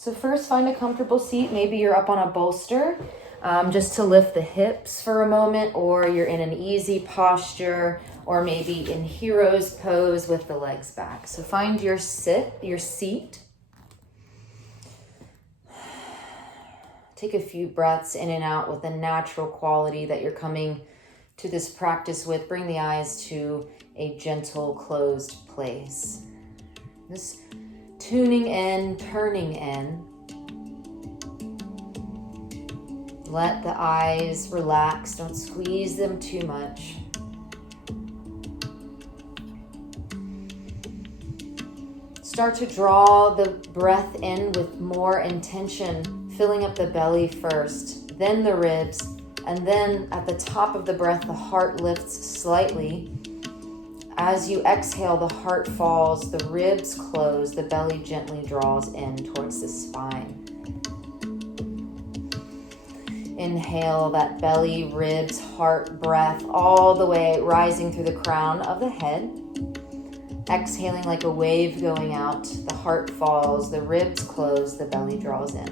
So first, find a comfortable seat. Maybe you're up on a bolster, just to lift the hips for a moment, or you're in an easy posture, or maybe in hero's pose with the legs back. So find your seat. Take a few breaths in and out with the natural quality that you're coming to this practice with. Bring the eyes to a gentle, closed place. This tuning in, turning in. Let the eyes relax. Don't squeeze them too much. Start to draw the breath in with more intention, filling up the belly first, then the ribs, and then at the top of the breath, the heart lifts slightly. As you exhale, the heart falls, the ribs close, the belly gently draws in towards the spine. Inhale that belly, ribs, heart, breath, all the way rising through the crown of the head. Exhaling like a wave going out, the heart falls, the ribs close, the belly draws in.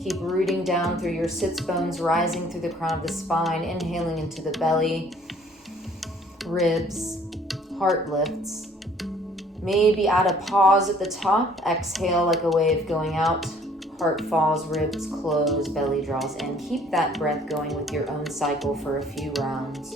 Keep rooting down through your sits bones, rising through the crown of the spine, inhaling into the belly, ribs, heart lifts. Maybe add a pause at the top. Exhale like a wave going out. Heart falls, ribs close, belly draws in. Keep that breath going with your own cycle for a few rounds.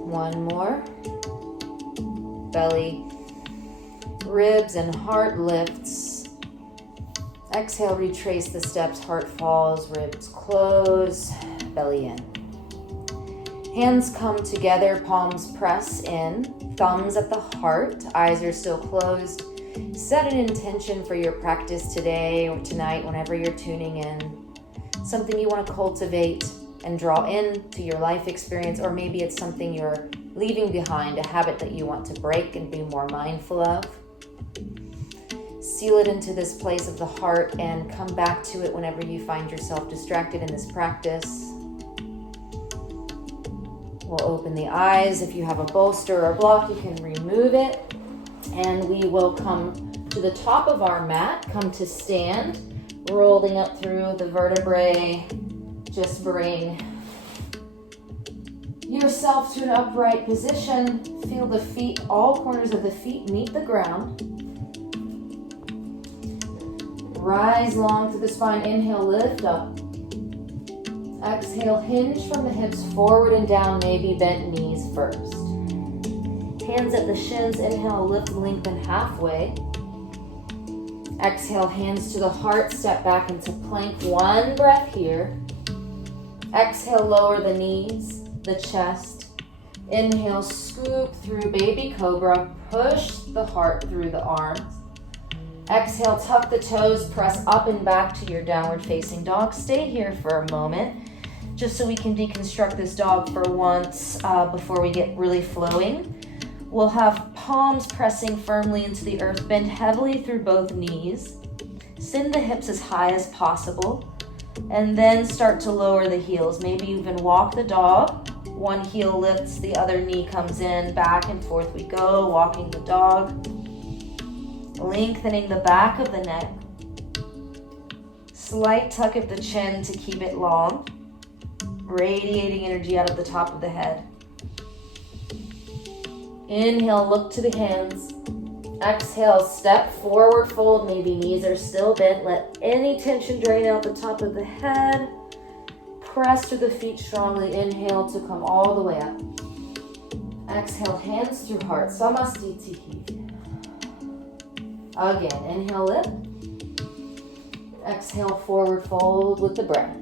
One more. Belly, ribs, and heart lifts. Exhale, retrace the steps. Heart falls, ribs close, belly in. Hands come together, palms press in, thumbs at the heart, eyes are still closed. Set an intention for your practice today or tonight, whenever you're tuning in. Something you want to cultivate and draw into your life experience, or maybe it's something you're leaving behind, a habit that you want to break and be more mindful of. Seal it into this place of the heart and come back to it whenever you find yourself distracted in this practice. We'll open the eyes. If you have a bolster or block, you can remove it. And we will come to the top of our mat, come to stand, rolling up through the vertebrae. Just bring yourself to an upright position. Feel the feet, all corners of the feet meet the ground. Rise long through the spine. Inhale, lift up. Exhale, hinge from the hips forward and down, maybe bent knees first. Hands at the shins. Inhale, lift, lengthen halfway. Exhale, hands to the heart, step back into plank. One breath here. Exhale, lower the knees, the chest. Inhale, scoop through baby cobra. Push the heart through the arms. Exhale, tuck the toes, press up and back to your downward facing dog. Stay here for a moment, just so we can deconstruct this dog for once before we get really flowing. We'll have palms pressing firmly into the earth. Bend heavily through both knees. Send the hips as high as possible. And then start to lower the heels. Maybe even walk the dog. One heel lifts, the other knee comes in. Back and forth we go, walking the dog. Lengthening the back of the neck. Slight tuck of the chin to keep it long. Radiating energy out of the top of the head. Inhale, look to the hands. Exhale, step forward, fold. Maybe knees are still bent. Let any tension drain out the top of the head. Press to the feet strongly. Inhale to come all the way up. Exhale, hands through heart. Samastiti. Again, inhale, lift. Exhale, forward fold with the breath.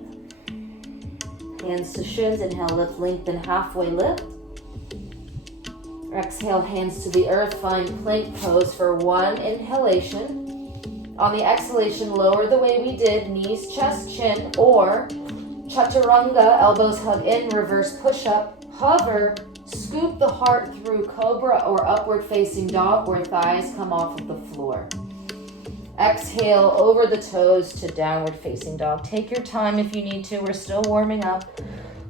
Hands to shins. Inhale, lift, lengthen, halfway lift. Exhale, hands to the earth. Find plank pose for one inhalation. On the exhalation, lower the way we did, knees, chest, chin, or chaturanga, elbows hug in, reverse push-up, hover, scoop the heart through cobra or upward facing dog where thighs come off of the floor. Exhale over the toes to downward facing dog. Take your time if you need to. We're still warming up.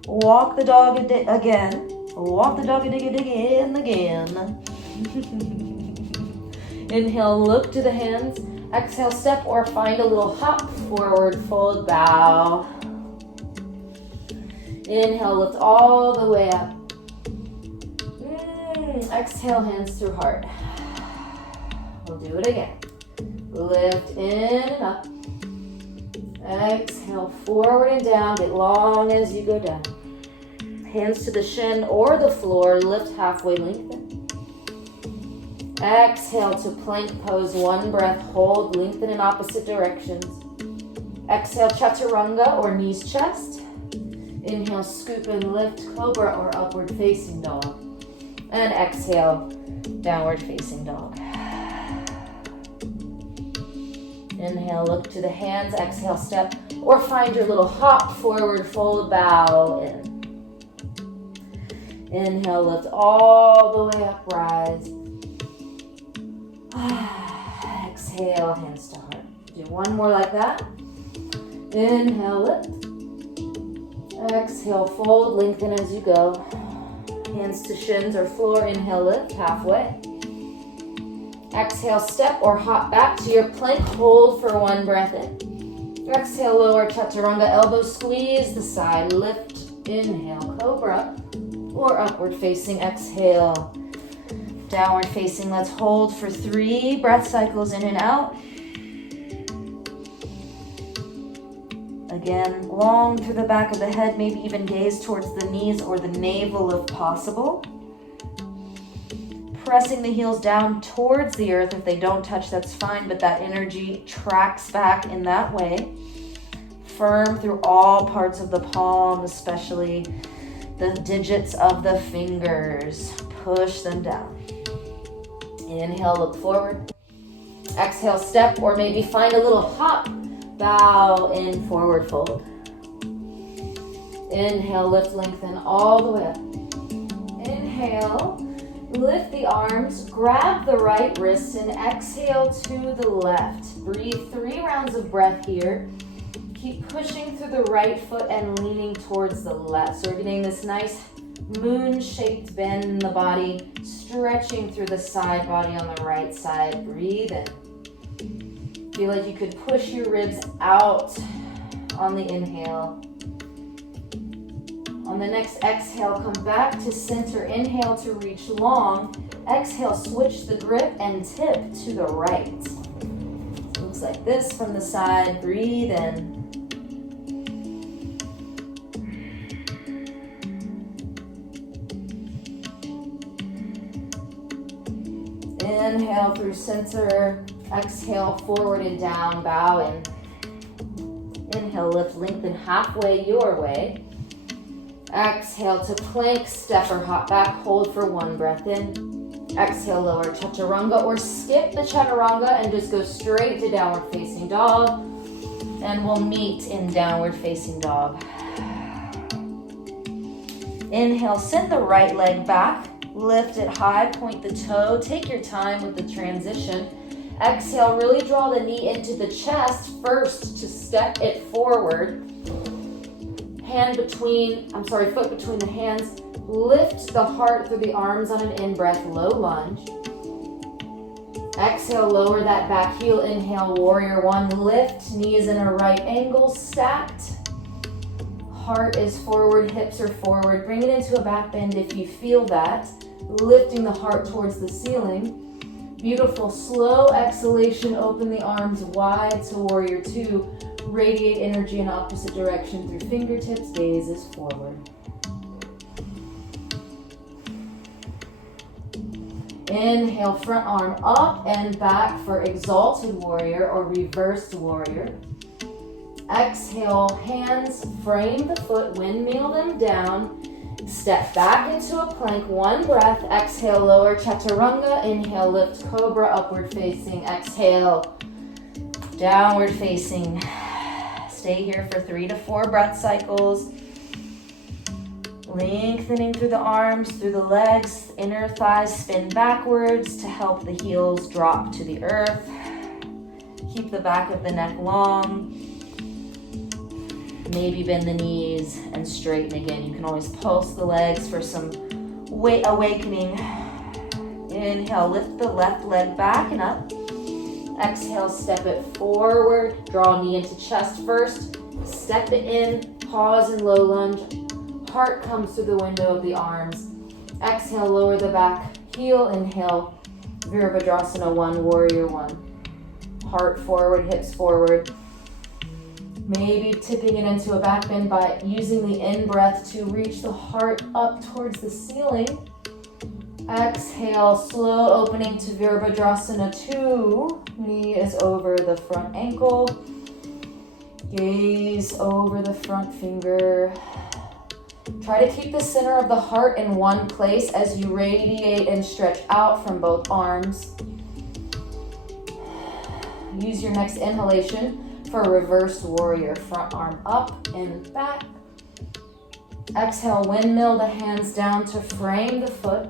Walk the dog again. Walk the dog again. Inhale, look to the hands. Exhale, step or find a little hop, forward fold, bow. Inhale, lift all the way up. Exhale, hands through heart. We'll do it again. Lift in and up. Exhale, forward and down. Get long as you go down. Hands to the shin or the floor. Lift halfway, lengthen. Exhale to plank pose. One breath, hold, lengthen in opposite directions. Exhale, chaturanga or knees, chest. Inhale, scoop and lift, cobra or upward facing dog. And exhale, downward facing dog. Inhale, look to the hands. Exhale, step or find your little hop, forward fold, bow in. Inhale, lift all the way up, rise. Exhale, hands to heart. Do one more like that. Inhale, lift. Exhale, fold, lengthen as you go. Hands to shins or floor. Inhale, lift, halfway. Exhale, step or hop back to your plank. Hold for one breath in. Exhale, lower chaturanga, elbows squeeze the side. Lift, inhale, cobra or upward facing. Exhale, downward facing. Let's hold for 3 breath cycles in and out. Again, long through the back of the head, maybe even gaze towards the knees or the navel if possible. Pressing the heels down towards the earth. If they don't touch, that's fine, but that energy tracks back in that way. Firm through all parts of the palm, especially the digits of the fingers. Push them down. Inhale, look forward. Exhale, step or maybe find a little hop. Bow in, forward fold. Inhale, lift, lengthen all the way up. Inhale, lift the arms, grab the right wrist, and exhale to the left. Breathe 3 rounds of breath here. Keep pushing through the right foot and leaning towards the left. So we're getting this nice moon-shaped bend in the body, stretching through the side body on the right side. Breathe in. Feel like you could push your ribs out on the inhale. On the next exhale, come back to center. Inhale to reach long. Exhale, switch the grip and tip to the right. So it looks like this from the side. Breathe in. Inhale through center. Exhale, forward and down, bow in. Inhale, lift, lengthen halfway your way. Exhale to plank, step or hop back, hold for 1 breath in. Exhale, lower chaturanga or skip the chaturanga and just go straight to downward facing dog. And we'll meet in downward facing dog. Inhale, send the right leg back, lift it high, point the toe, take your time with the transition. Exhale, really draw the knee into the chest first to step it forward. Foot between the hands. Lift the heart through the arms on an in-breath, low lunge. Exhale, lower that back heel. Inhale, warrior 1. Lift, knees in a right angle, stacked. Heart is forward, hips are forward. Bring it into a back bend if you feel that. Lifting the heart towards the ceiling. Beautiful, slow exhalation. Open the arms wide to warrior 2. Radiate energy in opposite direction through fingertips. Gaze is forward. Inhale, front arm up and back for exalted warrior or reversed warrior. Exhale, hands frame the foot, windmill them down. Step back into a plank, 1 breath. Exhale, lower chaturanga. Inhale, lift cobra, upward facing. Exhale, Downward facing. Stay here for 3 to 4 breath cycles. Lengthening through the arms, through the legs, inner thighs spin backwards to help the heels drop to the earth. Keep the back of the neck long. Maybe bend the knees and straighten again. You can always pulse the legs for some awakening. Inhale, lift the left leg back and up. Exhale, step it forward. Draw knee into chest first. Step it in. Pause in low lunge. Heart comes through the window of the arms. Exhale, lower the back heel. Inhale, Virabhadrasana 1, Warrior 1. Heart forward, hips forward. Maybe tipping it into a back bend by using the in-breath to reach the heart up towards the ceiling. Exhale, slow opening to Virabhadrasana 2. Knee is over the front ankle. Gaze over the front finger. Try to keep the center of the heart in one place as you radiate and stretch out from both arms. Use your next inhalation for reverse warrior. Front arm up and back. Exhale, windmill the hands down to frame the foot.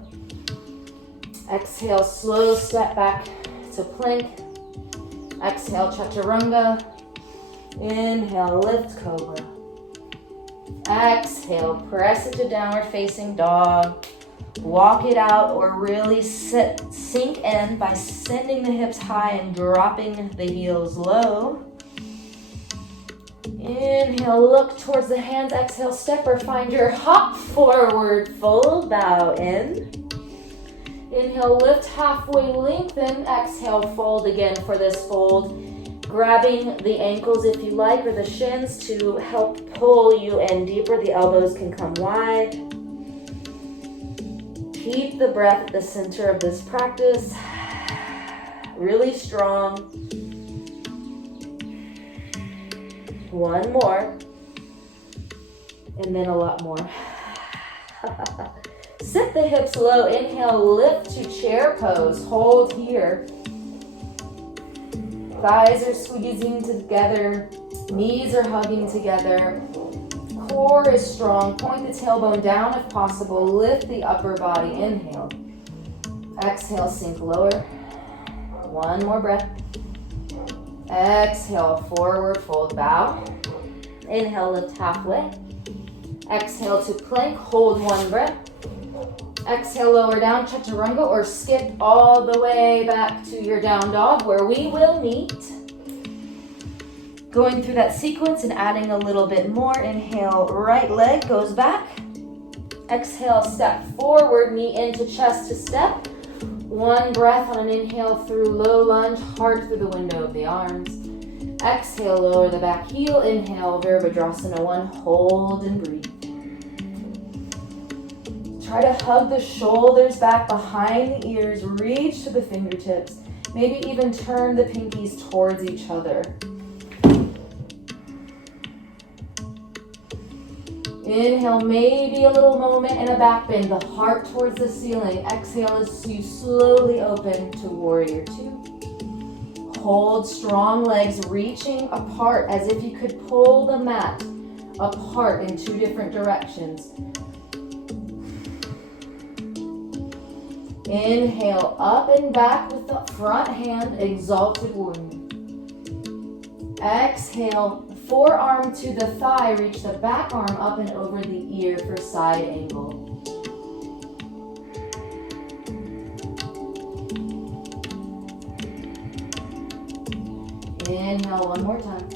Exhale, slow step back to plank. Exhale, chaturanga. Inhale, lift cobra. Exhale, press it to downward facing dog. Walk it out or really sink in by sending the hips high and dropping the heels low. Inhale, look towards the hands. Exhale, step or find your hop forward fold. Bow in. Inhale, lift halfway, lengthen. Exhale, fold again for this fold. Grabbing the ankles if you like or the shins to help pull you in deeper. The elbows can come wide. Keep the breath at the center of this practice. Really strong. One more. And then a lot more. Sit the hips low. Inhale, lift to chair pose. Hold here. Thighs are squeezing together. Knees are hugging together. Core is strong. Point the tailbone down if possible. Lift the upper body. Inhale. Exhale, sink lower. One more breath. Exhale, forward fold, bow. Inhale, lift halfway. Exhale to plank. Hold one breath. Exhale, lower down, chaturanga, or skip all the way back to your down dog where we will meet. Going through that sequence and adding a little bit more. Inhale, right leg goes back. Exhale, step forward, knee into chest to step. One breath on an inhale through low lunge, heart through the window of the arms. Exhale, lower the back heel. Inhale, Virabhadrasana 1, hold and breathe. Try to hug the shoulders back behind the ears, reach to the fingertips. Maybe even turn the pinkies towards each other. Inhale, maybe a little moment in a back bend, the heart towards the ceiling. Exhale as you slowly open to Warrior 2. Hold strong legs reaching apart as if you could pull the mat apart in 2 different directions. Inhale, up and back with the front hand, exalted warrior. Exhale, forearm to the thigh, reach the back arm up and over the ear for side angle. Inhale, one more time.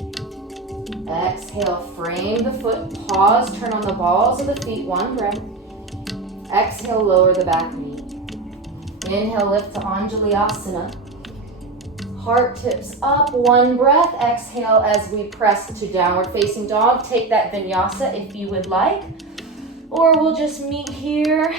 Exhale, frame the foot, pause, turn on the balls of the feet, one breath. Exhale, lower the back knee. Inhale, lift to Anjaliasana. Heart tips up, one breath. Exhale as we press to downward facing dog. Take that vinyasa if you would like, or we'll just meet here.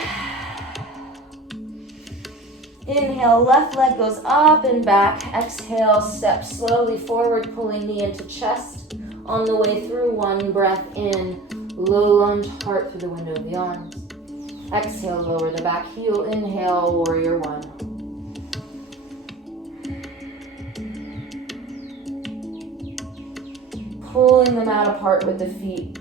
Inhale, left leg goes up and back. Exhale, step slowly forward, pulling knee into chest. On the way through, one breath in. Low lunge, heart through the window of the arms. Exhale, lower the back heel. Inhale, Warrior 1. pulling them out apart with the feet.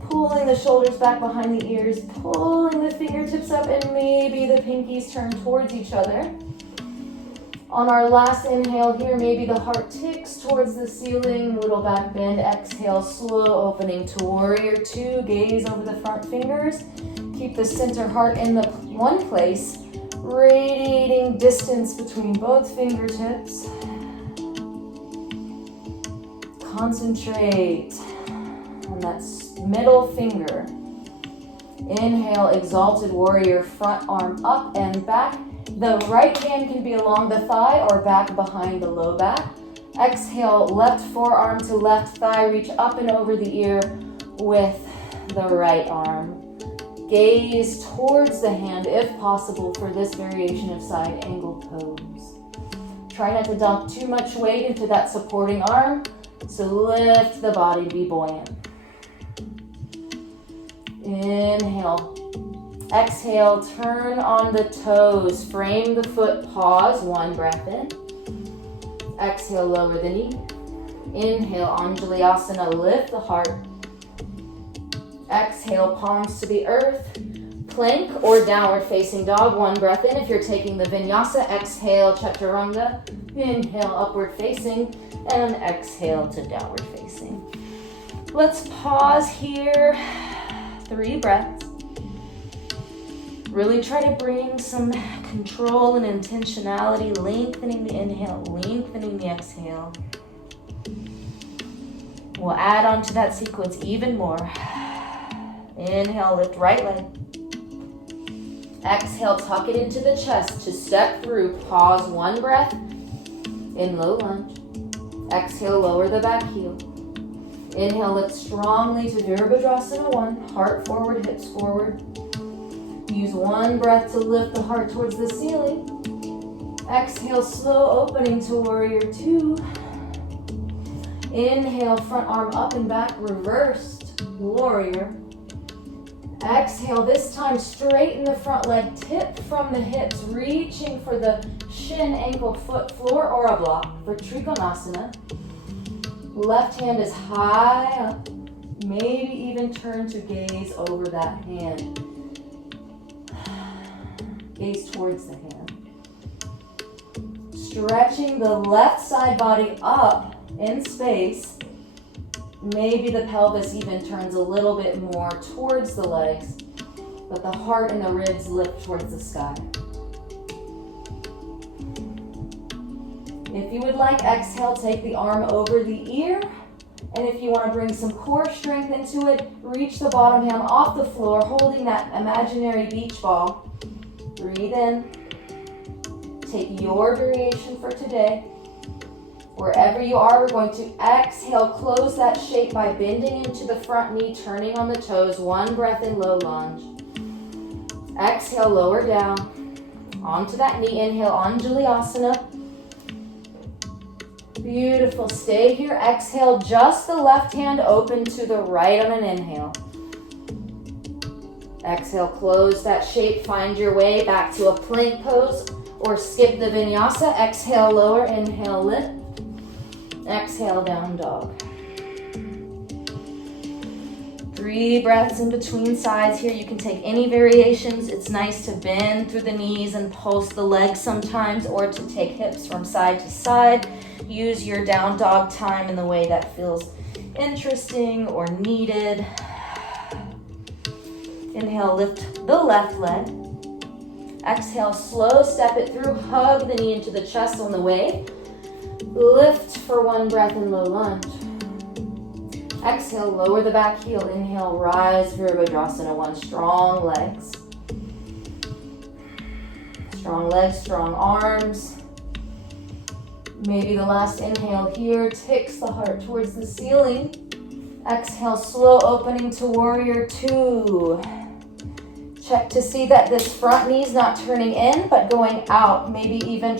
Pulling the shoulders back behind the ears, pulling the fingertips up, and maybe the pinkies turn towards each other. On our last inhale here, maybe the heart ticks towards the ceiling, little back bend. Exhale, slow opening to warrior two. Gaze over the front fingers. Keep the center heart in the one place, radiating distance between both fingertips. Concentrate on that middle finger. Inhale, exalted warrior, front arm up and back. The right hand can be along the thigh or back behind the low back. Exhale, left forearm to left thigh, reach up and over the ear with the right arm. Gaze towards the hand if possible for this variation of side angle pose. Try not to dump too much weight into that supporting arm, so lift the body, be buoyant. Inhale. Exhale, turn on the toes, frame the foot, pause, one breath in. Exhale, lower the knee. Inhale, Anjalayasana, lift the heart. Exhale, palms to the earth. Plank or downward facing dog, one breath in. If you're taking the vinyasa, exhale, chaturanga. Inhale, upward facing, and exhale to downward facing. Let's pause here. 3 breaths. Really try to bring some control and intentionality, lengthening the inhale, lengthening the exhale. We'll add on to that sequence even more. Inhale, lift right leg. Exhale, tuck it into the chest to step through. Pause, 1 breath in low lunge. Exhale, lower the back heel. Inhale, lift strongly to Virabhadrasana 1. Heart forward, hips forward. Use 1 breath to lift the heart towards the ceiling. Exhale, slow opening to warrior 2. Inhale, front arm up and back, reversed warrior. Exhale, this time straighten the front leg, tip from the hips, reaching for the shin, ankle, foot, floor, or a block for Trikonasana. Left hand is high up. Maybe even turn to gaze over that hand. Gaze towards the hand. Stretching the left side body up in space. Maybe the pelvis even turns a little bit more towards the legs, but the heart and the ribs lift towards the sky. If you would like, exhale, take the arm over the ear. And if you want to bring some core strength into it, reach the bottom hand off the floor, holding that imaginary beach ball. Breathe in. Take your variation for today. Wherever you are, we're going to exhale, close that shape by bending into the front knee, turning on the toes. 1 breath in low lunge. Exhale, lower down. Onto that knee, inhale, Anjalayasana. Beautiful, stay here. Exhale, just the left hand open to the right on an inhale. Exhale, close that shape, find your way back to a plank pose or skip the vinyasa. Exhale, lower, inhale, lift. Exhale, down dog. 3 breaths in between sides here. You can take any variations. It's nice to bend through the knees and pulse the legs sometimes, or to take hips from side to side. Use your down dog time in the way that feels interesting or needed. Inhale, lift the left leg. Exhale, slow step it through. Hug the knee into the chest on the way. Lift for 1 breath in low lunge. Exhale, lower the back heel. Inhale, rise, Virabhadrasana 1. Strong legs. Strong legs, strong arms. Maybe the last inhale here takes the heart towards the ceiling. Exhale, slow opening to warrior 2. Check to see that this front knee is not turning in, but going out. Maybe even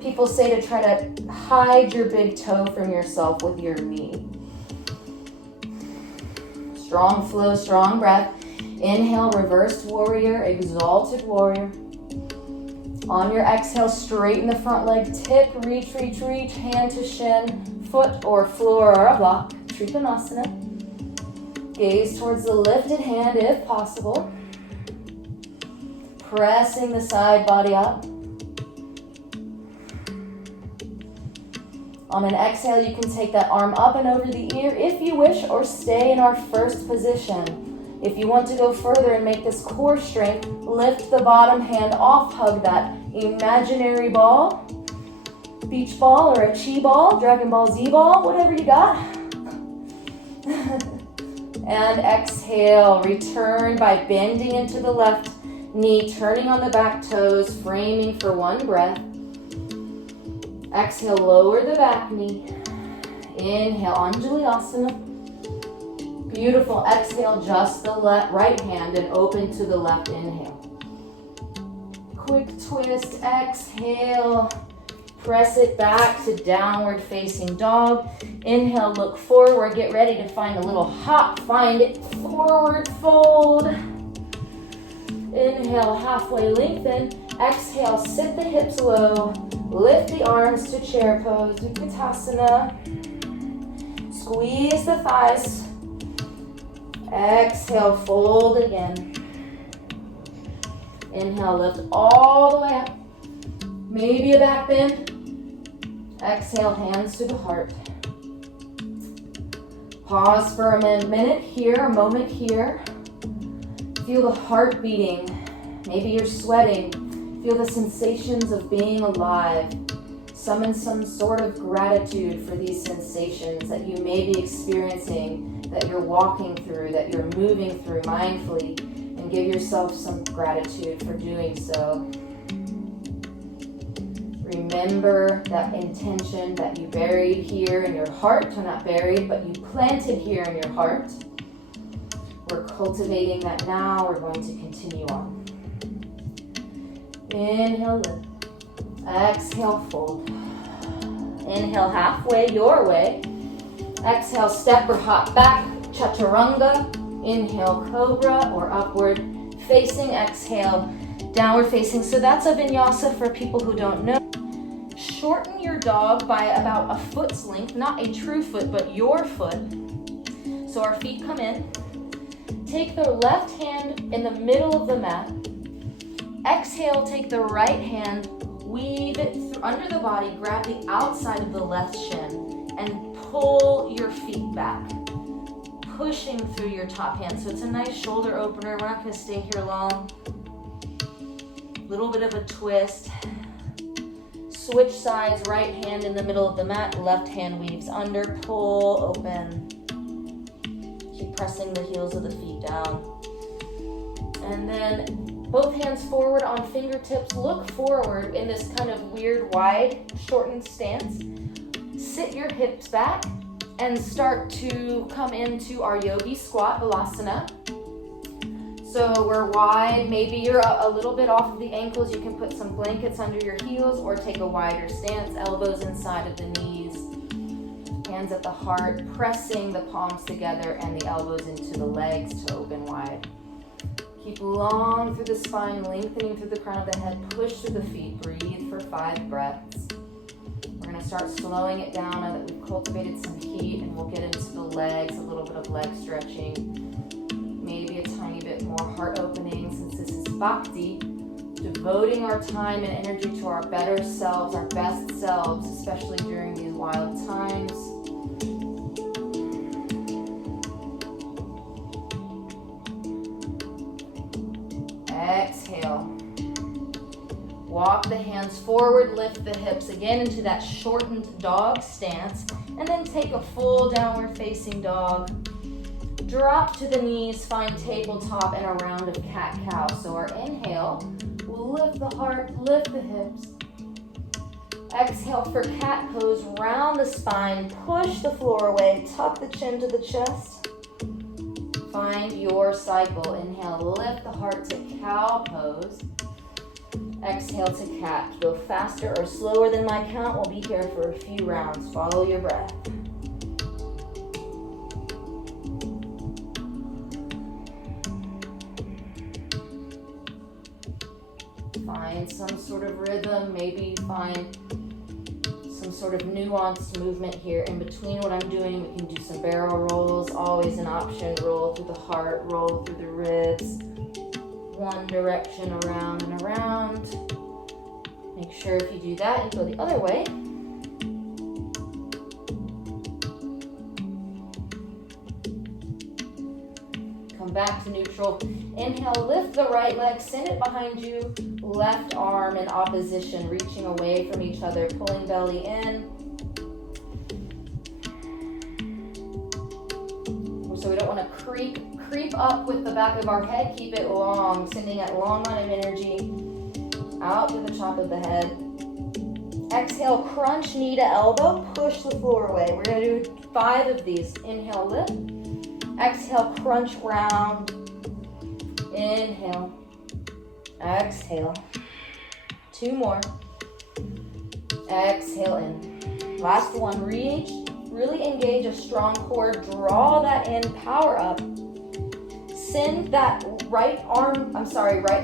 people say to try to hide your big toe from yourself with your knee. Strong flow, strong breath. Inhale, reversed warrior, exalted warrior. On your exhale, straighten the front leg, tip, reach, reach, reach, hand to shin, foot or floor or a block. Trikonasana. Gaze towards the lifted hand if possible. Pressing the side body up. On an exhale, you can take that arm up and over the ear if you wish, or stay in our first position. If you want to go further and make this core strength, lift the bottom hand off, hug that imaginary ball, beach ball or a chi ball, Dragon Ball Z ball, whatever you got. And exhale, return by bending into the left knee, turning on the back toes, framing for one breath. Exhale, lower the back knee. Inhale, Anjali-asana. Beautiful. Exhale, just the right hand and open to the left. Inhale. Quick twist. Exhale. Press it back to downward facing dog. Inhale, look forward. Get ready to find a little hop. Find it. Forward fold. Inhale, halfway lengthen. Exhale, sit the hips low. Lift the arms to chair pose. Utkatasana. Squeeze the thighs. Exhale, fold again. Inhale, lift all the way up. Maybe a back bend. Exhale, hands to the heart. Pause for a minute here, a moment here. Feel the heart beating. Maybe you're sweating. Feel the sensations of being alive. Summon some sort of gratitude for these sensations that you may be experiencing, that you're walking through, that you're moving through mindfully, and give yourself some gratitude for doing so. Remember that intention that you buried here in your heart, or not buried, but you planted here in your heart. We're cultivating that now. We're going to continue on. Inhale, lift. Exhale, fold. Inhale, halfway your way. Exhale, step or hop back, chaturanga. Inhale, cobra or upward facing. Exhale, downward facing. So that's a vinyasa for people who don't know. Shorten your dog by about a foot's length, not a true foot, but your foot. So our feet come in. Take the left hand in the middle of the mat. Exhale, take the right hand, weave it under the body, grab the outside of the left shin, and pull your feet back, pushing through your top hand. So it's a nice shoulder opener. We're not going to stay here long. Little bit of a twist. Switch sides, right hand in the middle of the mat, left hand weaves under, pull, open. Keep pressing the heels of the feet down. And then both hands forward on fingertips. Look forward in this kind of weird, wide, shortened stance. Sit your hips back and start to come into our yogi squat balasana. So we're wide. Maybe you're a little bit off of the ankles. You can put some blankets under your heels or take a wider stance. Elbows inside of the knees. Hands at the heart, pressing the palms together and the elbows into the legs to open wide. Keep long through the spine, lengthening through the crown of the head. Push through the feet. Breathe for 5 breaths. We're going to start slowing it down now that we've cultivated some heat, and we'll get into the legs, a little bit of leg stretching. Maybe a tiny bit more heart opening, since this is Bhakti, devoting our time and energy to our better selves, our best selves, especially during these wild times. Exhale. Walk the hands forward, lift the hips again into that shortened dog stance, and then take a full downward facing dog. Drop to the knees, find tabletop and a round of cat-cow. So our inhale, we'll lift the heart, lift the hips. Exhale for cat pose, round the spine, push the floor away, tuck the chin to the chest. Find your cycle. Inhale, lift the heart to cow pose. Exhale to cat. Go faster or slower than my count. We'll be here for a few rounds. Follow your breath. Find some sort of rhythm. Maybe find some sort of nuanced movement here. In between what I'm doing, we can do some barrel rolls, always an option. Roll through the heart, roll through the ribs. One direction, around and around. Make sure if you do that, you go the other way. Come back to neutral. Inhale, lift the right leg, send it behind you. Left arm in opposition, reaching away from each other, pulling belly in. So we don't want to creep up with the back of our head. Keep it long, sending that long line of energy out to the top of the head. Exhale, crunch knee to elbow, push the floor away. We're going to do 5 of these. Inhale, lift. Exhale, crunch round. Inhale. Exhale. 2 more. Exhale in. Last one, reach. Really engage a strong core. Draw that in, power up. Send that right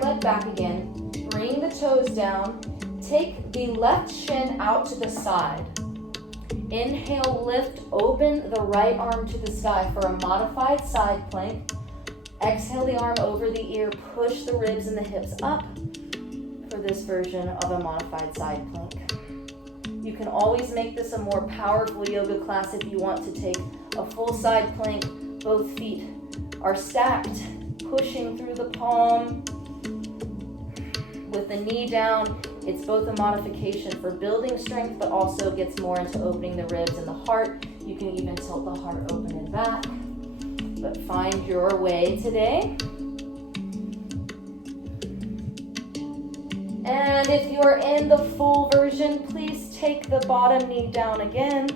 leg back again. Bring the toes down. Take the left shin out to the side. Inhale, lift, open the right arm to the sky for a modified side plank. Exhale the arm over the ear, push the ribs and the hips up for this version of a modified side plank. You can always make this a more powerful yoga class if you want to take a full side plank. Both feet are stacked, pushing through the palm. With the knee down, it's both a modification for building strength, but also gets more into opening the ribs and the heart. You can even tilt the heart open and back. But find your way today. And if you're in the full version, please take the bottom knee down again.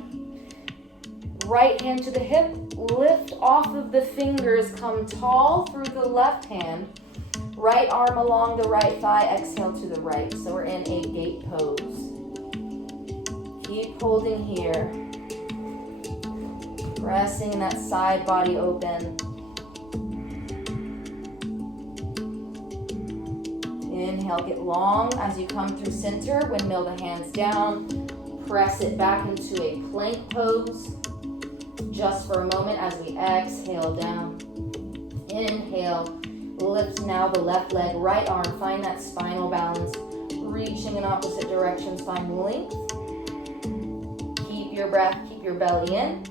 Right hand to the hip, lift off of the fingers, come tall through the left hand. Right arm along the right thigh, exhale to the right. So we're in a gate pose. Keep holding here. Pressing that side body open. Inhale, get long as you come through center. Windmill the hands down. Press it back into a plank pose. Just for a moment as we exhale down. Inhale. Lift now the left leg, right arm. Find that spinal balance. Reaching in opposite directions. Find length. Keep your breath. Keep your belly in.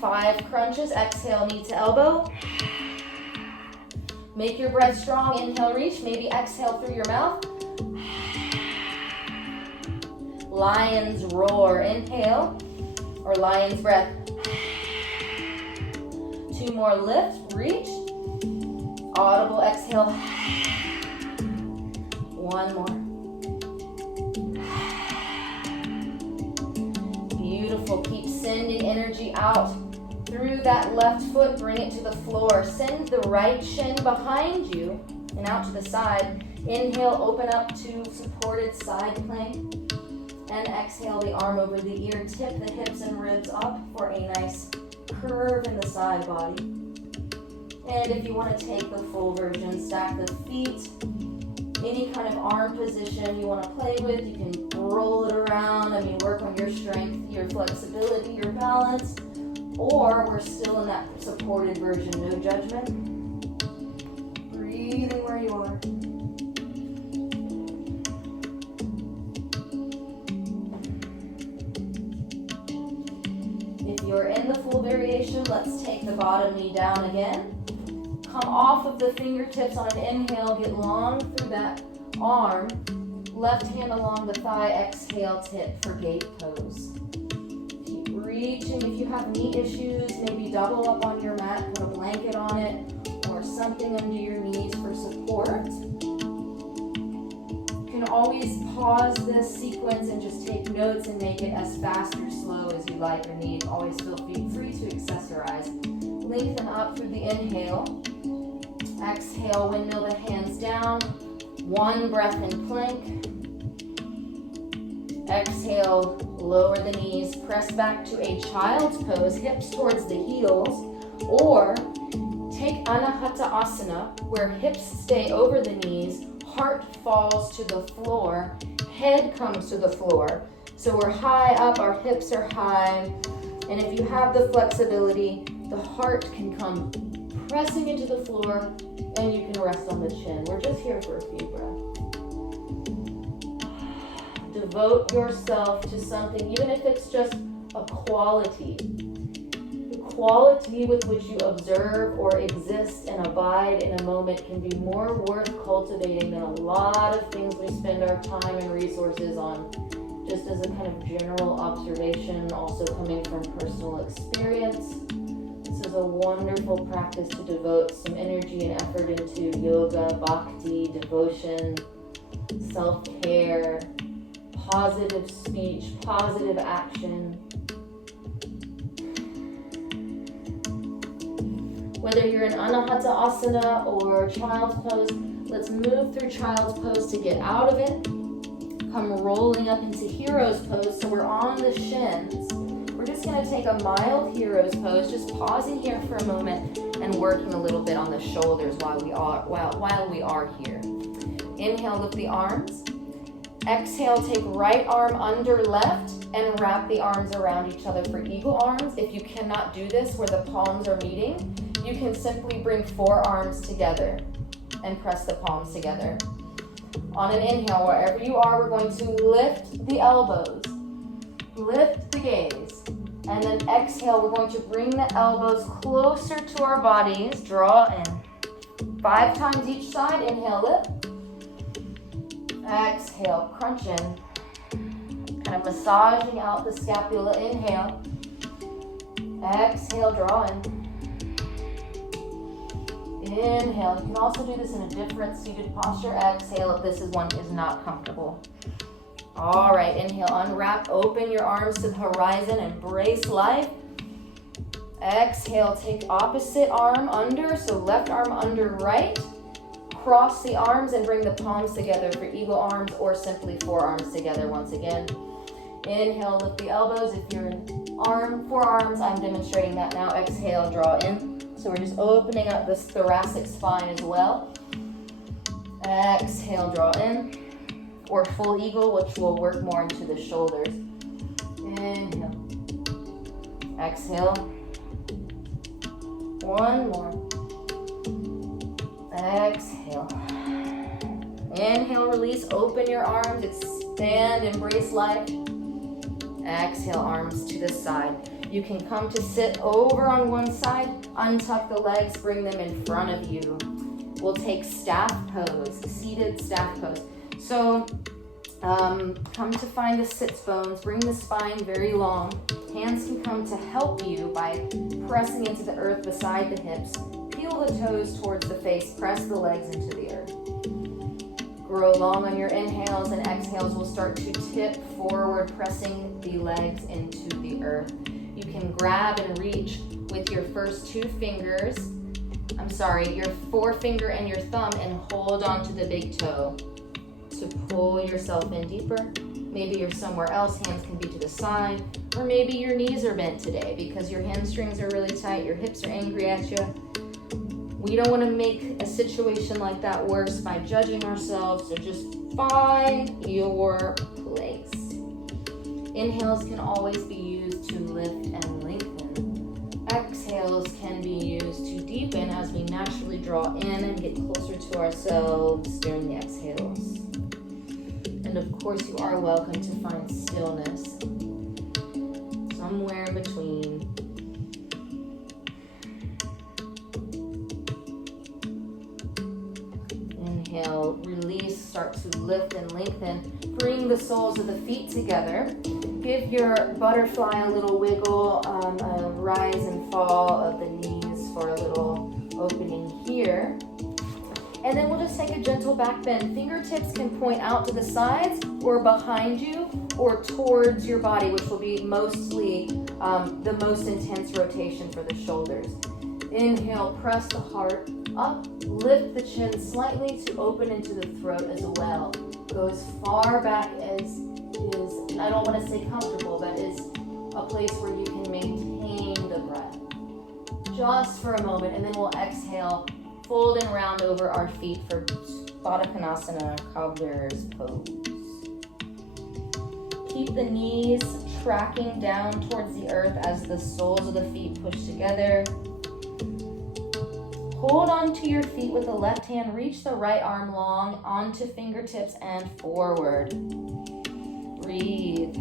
5 crunches. Exhale, knee to elbow. Make your breath strong. Inhale, reach. Maybe exhale through your mouth. Lion's roar. Inhale. Or lion's breath. 2 more. Lift. Reach. Audible exhale. 1 more. Beautiful. Keep sending energy out through that left foot. Bring it to the floor. Send the right shin behind you and out to the side. Inhale, open up to supported side plank. And exhale the arm over the ear. Tip the hips and ribs up for a nice curve in the side body. And if you want to take the full version, stack the feet. Any kind of arm position you want to play with, you can roll it around. Work on your strength, your flexibility, your balance. Or we're still in that supported version, no judgment. Breathing where you are. If you're in the full variation, let's take the bottom knee down again. Come off of the fingertips on an inhale, get long through that arm. Left hand along the thigh, exhale, tip for gate pose. Keep reaching. If you have knee issues, maybe double up on your mat, put a blanket on it, or something under your knees for support. You can always pause this sequence and just take notes and make it as fast or slow as you like or need. Always feel free to accessorize. Lengthen up through the inhale. Exhale, windmill the hands down. 1 breath in plank. Exhale, lower the knees. Press back to a child's pose, hips towards the heels. Or take Anahata Asana, where hips stay over the knees, heart falls to the floor, head comes to the floor. So we're high up, our hips are high. And if you have the flexibility, the heart can come pressing into the floor and you can rest on the chin. We're just here for a few breaths. Devote yourself to something, even if it's just a quality. The quality with which you observe or exist and abide in a moment can be more worth cultivating than a lot of things we spend our time and resources on. Just as a kind of general observation, also coming from personal experience. This is a wonderful practice to devote some energy and effort into: yoga, bhakti, devotion, self-care, positive speech, positive action. Whether you're in Anahata Asana or Child's Pose, let's move through Child's Pose to get out of it. Come rolling up into Hero's Pose, so we're on the shins. We're just going to take a mild Hero's Pose, just pausing here for a moment and working a little bit on the shoulders while we are here. Inhale, lift the arms. Exhale, take right arm under left and wrap the arms around each other for eagle arms. If you cannot do this where the palms are meeting, you can simply bring forearms together and press the palms together. On an inhale, wherever you are, we're going to lift the elbows, lift the gaze, and then exhale, we're going to bring the elbows closer to our bodies, draw in. 5 times each side. Inhale, lift. Exhale, crunch in, kind of massaging out the scapula. Inhale, exhale, draw in. Inhale. You can also do this in a different seated posture. Exhale if this one is not comfortable. All right, inhale, unwrap, open your arms to the horizon, embrace life. Exhale, take opposite arm under, so left arm under right. Cross the arms and bring the palms together for eagle arms or simply forearms together once again. Inhale, lift the elbows. If you're in forearms, I'm demonstrating that now. Exhale, draw in. So we're just opening up this thoracic spine as well. Exhale, draw in. Or full eagle, which will work more into the shoulders. Inhale. Exhale. One more. Exhale. Inhale, release, open your arms, expand, embrace life. Exhale, arms to the side. You can come to sit over on one side, untuck the legs, bring them in front of you. We'll take staff pose, seated staff pose. So come to find the sits bones, bring the spine very long. Hands can come to help you by pressing into the earth beside the hips. Peel the toes towards the face, press the legs into the earth. Grow long on your inhales, and exhales will start to tip forward, pressing the legs into the earth. You can grab and reach with your first 2 fingers, your forefinger and your thumb, and hold on to the big toe to pull yourself in deeper. Maybe you're somewhere else, hands can be to the side, or maybe your knees are bent today because your hamstrings are really tight, your hips are angry at you. We don't want to make a situation like that worse by judging ourselves, so just find your place. Inhales can always be used to lift and lengthen. Exhales can be used to deepen as we naturally draw in and get closer to ourselves during the exhales. And of course, you are welcome to find stillness somewhere in between. Inhale, release, start to lift and lengthen. Bring the soles of the feet together. Give your butterfly a little wiggle, a rise and fall of the knees for a little opening here. And then we'll just take a gentle back bend. Fingertips can point out to the sides or behind you or towards your body, which will be mostly the most intense rotation for the shoulders. Inhale, press the heart up, lift the chin slightly to open into the throat as well. Go as far back as is, I don't want to say comfortable, but is a place where you can maintain the breath. Just for a moment, and then we'll exhale, fold and round over our feet for Baddha Konasana, cobbler's pose. Keep the knees tracking down towards the earth as the soles of the feet push together. Hold onto your feet with the left hand. Reach the right arm long onto fingertips and forward. Breathe.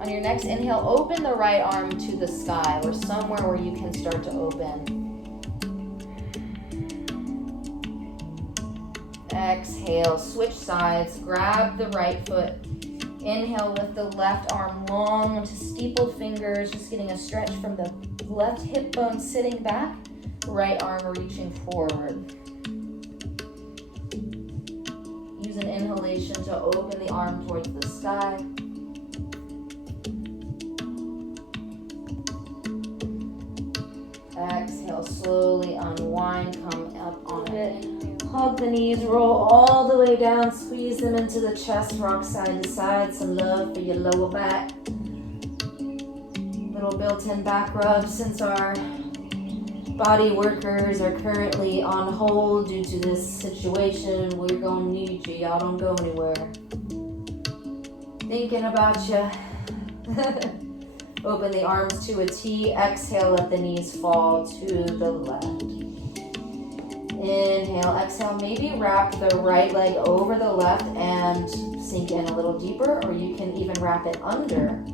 On your next inhale, open the right arm to the sky or somewhere where you can start to open. Exhale, switch sides, grab the right foot. Inhale, lift the left arm long to steeple fingers, just getting a stretch from the left hip bone sitting back, right arm reaching forward. Use an inhalation to open the arm towards the sky. Exhale, slowly unwind, come up on it. Hug the knees, roll all the way down, squeeze them into the chest, rock side to side. Some love for your lower back. Little built-in back rub since our body workers are currently on hold due to this situation. We're gonna need you. Y'all don't go anywhere. Thinking about you. Open the arms to a T. Exhale, let the knees fall to the left. Inhale, exhale, maybe wrap the right leg over the left and sink in a little deeper, or you can even wrap it under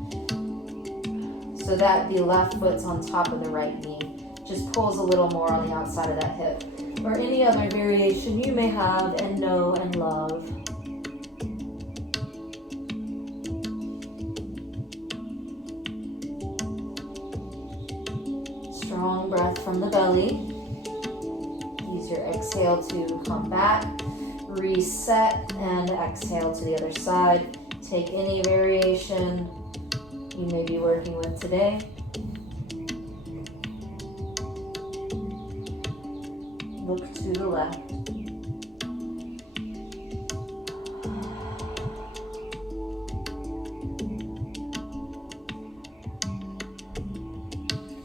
so that the left foot's on top of the right knee. Just pulls a little more on the outside of that hip. Or any other variation you may have and know and love. Strong breath from the belly. Use your exhale to come back, reset, and exhale to the other side. Take any variation you may be working with today. Look to the left.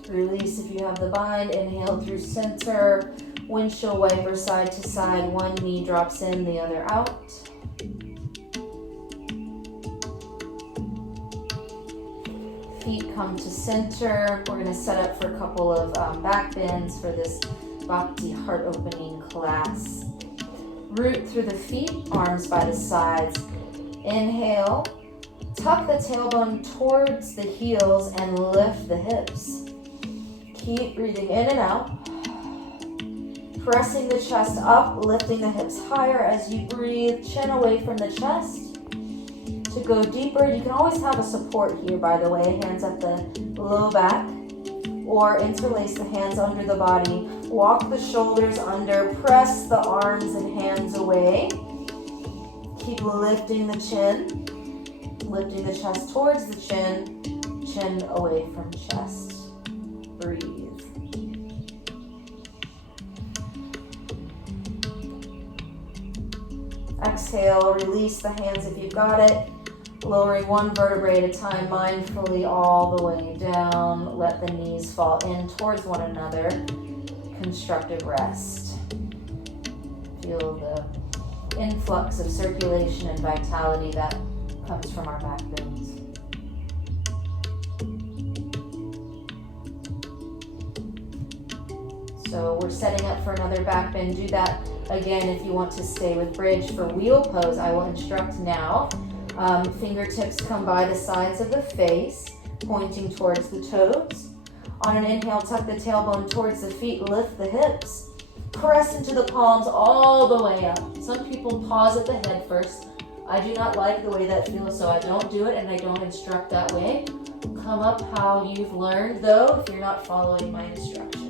Release if you have the bind. Inhale through center. Windshield wiper side to side. One knee drops in, the other out. Feet come to center. We're going to set up for a couple of back bends for this Bhakti heart opening class. Root through the feet, arms by the sides. Inhale. Tuck the tailbone towards the heels and lift the hips. Keep breathing in and out. Pressing the chest up, lifting the hips higher as you breathe. Chin away from the chest. To go deeper, you can always have a support here, by the way. Hands at the low back. Or interlace the hands under the body. Walk the shoulders under. Press the arms and hands away. Keep lifting the chin. Lifting the chest towards the chin. Chin away from chest. Breathe. Exhale, release the hands if you've got it. Lowering one vertebrae at a time, mindfully all the way down. Let the knees fall in towards one another. Constructive rest. Feel the influx of circulation and vitality that comes from our back bends. So we're setting up for another back bend. Do that again if you want to stay with bridge. For wheel pose, I will instruct now. Fingertips come by the sides of the face, pointing towards the toes. On an inhale, tuck the tailbone towards the feet, lift the hips. Press into the palms all the way up. Some people pause at the head first. I do not like the way that feels, so I don't do it and I don't instruct that way. Come up how you've learned, though, if you're not following my instructions.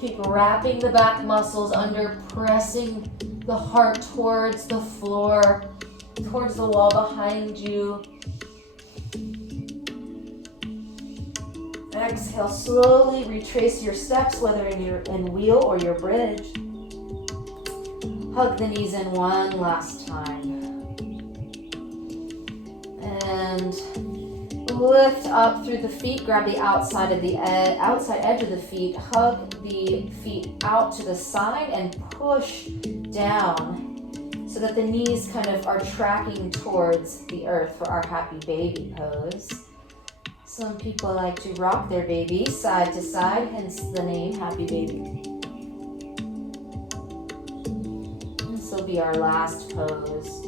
Keep wrapping the back muscles under, pressing the heart towards the floor, towards the wall behind you. Exhale, slowly retrace your steps, whether you're in wheel or your bridge. Hug the knees in one last time. And lift up through the feet. Grab the outside edge of the feet. Hug the feet out to the side and push down. so that the knees kind of are tracking towards the earth for our happy baby pose. Some people like to rock their baby side to side, hence the name happy baby. This will be our last pose.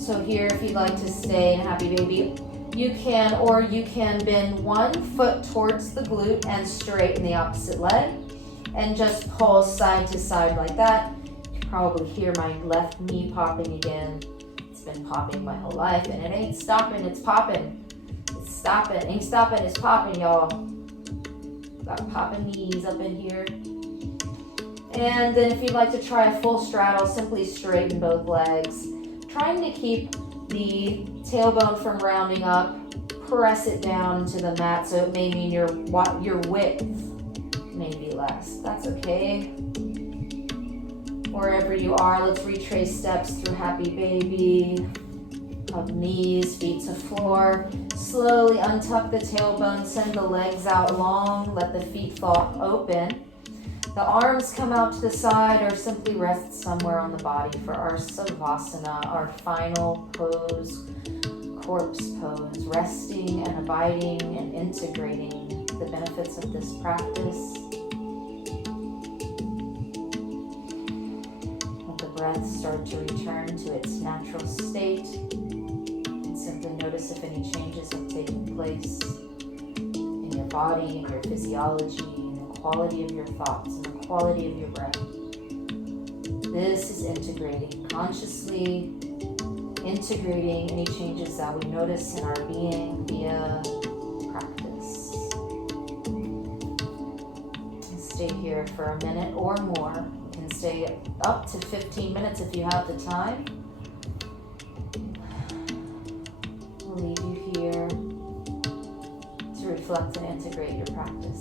So here, if you'd like to stay in happy baby, you can bend one foot towards the glute and straighten the opposite leg and just pull side to side like that. You can probably hear my left knee popping again. It's been popping my whole life and it ain't stopping, it's popping. It's stopping, ain't stopping, it's popping, y'all. Got popping knees up in here. And then if you'd like to try a full straddle, simply straighten both legs. Trying to keep the tailbone from rounding up, press it down into the mat, so it may mean your width may be less. That's okay. Wherever you are, let's retrace steps through happy baby. Hug knees, feet to floor. Slowly untuck the tailbone, send the legs out long, let the feet fall open. The arms come out to the side or simply rest somewhere on the body for our Savasana, our final pose, corpse pose, resting and abiding and integrating the benefits of this practice. Let the breath start to return to its natural state and simply notice if any changes have taken place in your body, in your physiology, quality of your thoughts and the quality of your breath. This is integrating, consciously integrating any changes that we notice in our being via practice. And stay here for a minute or more. You can stay up to 15 minutes if you have the time. We'll leave you here to reflect and integrate your practice.